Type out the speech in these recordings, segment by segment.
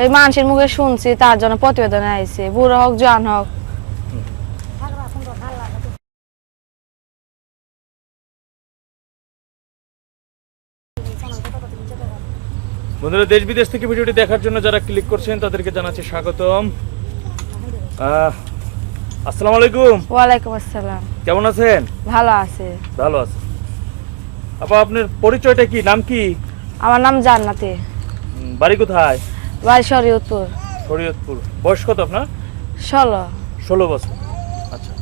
এই মানুষের মুখে শুনছি তার জন্য প্রতিবেদনে আইছে। বুড়ো হোক জোয়ান হোক। বন্ধুরা দেশ বিদেশ থেকে ভিডিওটি দেখার জন্য যারা ক্লিক করছেন তাদেরকে জানাচ্ছি স্বাগতম। আসসালামু আলাইকুম। ওয়ালাইকুম আসসালাম। কেমন আছেন? ভালো আছে। ভালো আছে। আপা আপনার পরিচয়টা কি? নাম কি? আমার নাম জান্নাতি। বাড়ি কোথায়? বাড়ি শরীয়তপুর। শরীয়তপুর। বয়স কত আপনার? ষোলো। ষোলো বছর। আচ্ছা।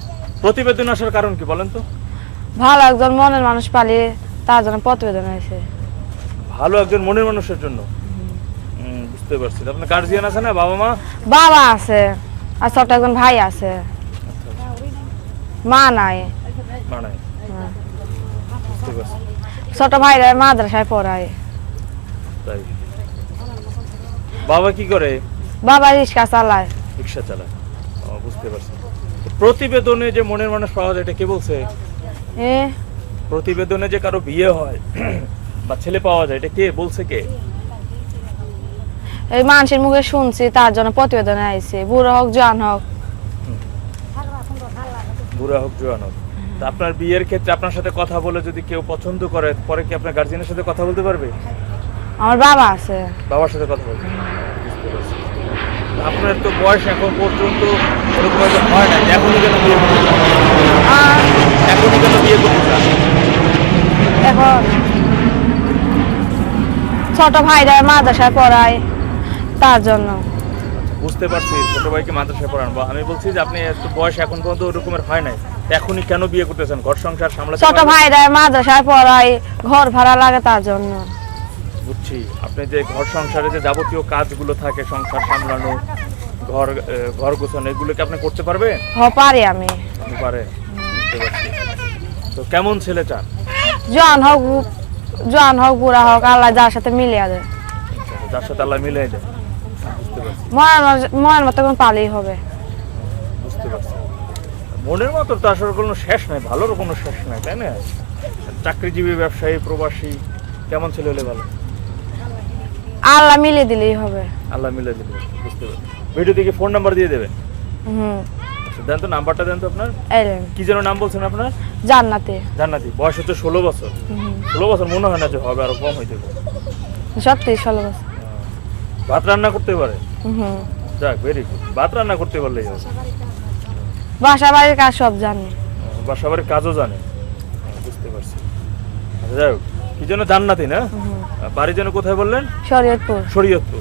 প্রতিবেদন আসার কারণ কি বলেন তো? ভালো একজন মনের মানুষ পালিয়ে তার জন্য প্রতিবেদন হয়েছে। ভালো একজন মনের মানুষের জন্য? বুঝতে পারছি। আপনার গার্জিয়ান আছে না? বাবা মা? বাবা আছে আর ছোট একজন ভাই আছে। মা নাই। মানে হ্যাঁ। বুঝতে পারছি। ছোট ভাইরা মাদ্রাসায় পড়ায়। তাই। বাবা কি করে? বাবা রিক্সা চালায়। রিক্সা চালায়। বুঝতে পারছি। প্রতিবেদনে যে মনের মানুষ পাওয়া যায় এটা কে বলছে? প্রতিবেদনে যে কারও বিয়ে হয় বা ছেলে পাওয়া যায় এটা কে বলছে কে? এই মানুষের মুখে শুনছি তার জন্য প্রতিবেদনে আইছে। বুড়ো হোক জোয়ান হোক। বুড়া হোক জোয়ান হোক। আপনার বিয়ের ক্ষেত্রে আপনার সাথে কথা বলে যদি কেউ পছন্দ করে পরে কি আপনার গার্জিয়ানের সাথে কথা বলতে পারবে? আমার বাবা আছে। বাবার সাথে কথা তা আপনার তো বয়স এখন পর্যন্ত এরকম হয়তো হয় না। এখনই কেন বিয়ে করতে এখনই কেন বিয়ে করতে চান? এখন ছোট ভাইরা মাদ্রাসায় পড়ায় তার জন্য। আচ্ছা, বুঝতে পারছি ছোট ভাইকে মাদ্রাসায় পড়ান। বা আমি বলছি যে আপনি বয়স এখন পর্যন্ত ওরকমের হয় নাই। এখনই কেন বিয়ে করতেছেন ঘর সংসার সামলাতে ছোট? ভাইরা মাদ্রাসায় পড়ায় ঘর ভাড়া লাগে তার জন্য। বুঝছি। আপনি যে ঘর সংসারে যে যাবতীয় কাজগুলো থাকে সংসার সামলানো ঘর ঘর গোছানো এগুলো কি আপনি করতে পারবেন? হ্যাঁ পারি আমি। আপনি পারে। বুঝতে পারছি। তো কেমন ছেলে চান জোয়ান হোক জোয়ান হোক বুড়া হোক আল্লাহ যার সাথে মিলিয়ে দেয়। আচ্ছা, যার সাথে আল্লাহ মিলে যায় বুঝতে পারছি। মনের মতো কোনো পালেই হবে। বুঝতে পারছি। মনের মতো তো আসলে কোনো শেষ নাই ভালোর কোনো শেষ নাই তাই না? চাকরিজীবী ব্যবসায়ী প্রবাসী কেমন ছেলে হলে ভালো? আল্লাহ মিলে দিলেই হবে। আল্লাহ মিলে দিবে বুঝতে পারছি। ভিডিও থেকে ফোন নাম্বার দিয়ে দেবেন হুম। আচ্ছা, দেন তো নাম্বারটা দেন তো আপনার। কি যেন নাম বলছেন আপনার? জান্নাতে। জান্নাতি বয়স হচ্ছে ষোলো বছর। ষোলো বছর মনে হয় না যে হবে আরও কম হইতে পারে। সত্যি ষোলো বছর। ভাত রান্না করতে পারে? যাক ভেরি গুড ভাত রান্না করতে পারলেই হবে। বাসা বাড়ির কাজ সব জানে। বা সবার কাজও জানে। বুঝতে পারছি। আচ্ছা, যাই হোক। যেন জান্নাতি না? হুম। বাড়ি যেন কোথায় বললেন? শরীয়তপুর। শরীয়তপুর।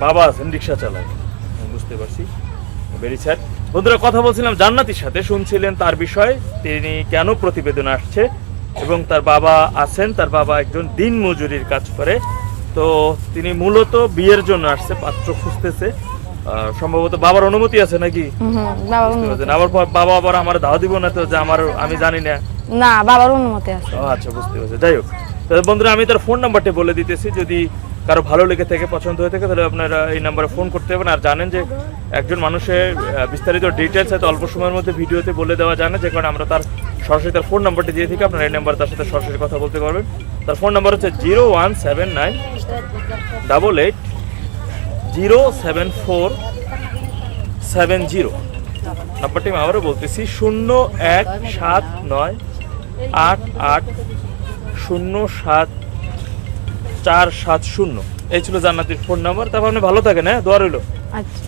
বাবা আছেন রিক্সা চালায়। বুঝতে পারছি। ভেরি স্যাড বন্ধুরা কথা বলছিলাম জান্নাতির সাথে। শুনছিলেন তার বিষয়। তিনি কেন প্রতিবেদন আসছে? এবং তার বাবা আছেন। তার বাবা একজন দিন মজুরির কাজ করে। তো তিনি মূলত বিয়ের জন্য আসছে পাত্র খুঁজতেছে। সম্ভবত বাবার অনুমতি আছে নাকি? আবার বাবা আবার আমার দাওয়া দিব না তো যে আমার আমি জানি না। না, বাবার অনুমতি আছে। ও আচ্ছা বুঝতে পারছি। যাই হোক তো বন্ধুরা, আমি তার ফোন নাম্বারটি বলে দিতেছি। যদি কারও ভালো লেগে থেকে, পছন্দ হয়ে থাকে, তাহলে আপনারা এই নাম্বারে ফোন করতে হবে আর জানেন যে একজন মানুষের বিস্তারিত ডিটেলস হয়তো অল্প সময়ের মধ্যে ভিডিওতে বলে দেওয়া যায় না, যে কারণে আমরা তার সরাসরি তার ফোন নাম্বারটি দিয়ে থাকি। আপনারা এই নাম্বার তার সাথে সরাসরি কথা বলতে পারবেন। তার ফোন নাম্বার হচ্ছে zero one seven nine double eight zero seven four seven zero নাম্বারটি আমি আবারও বলতেছি, শূন্য এক সাত নয় আট আট শূন্য সাত চার সাত শূন্য। এই ছিল জান্নাতির ফোন নাম্বার তারপর আপনি ভালো থাকেন হ্যাঁ? দোয়া রইল। আচ্ছা।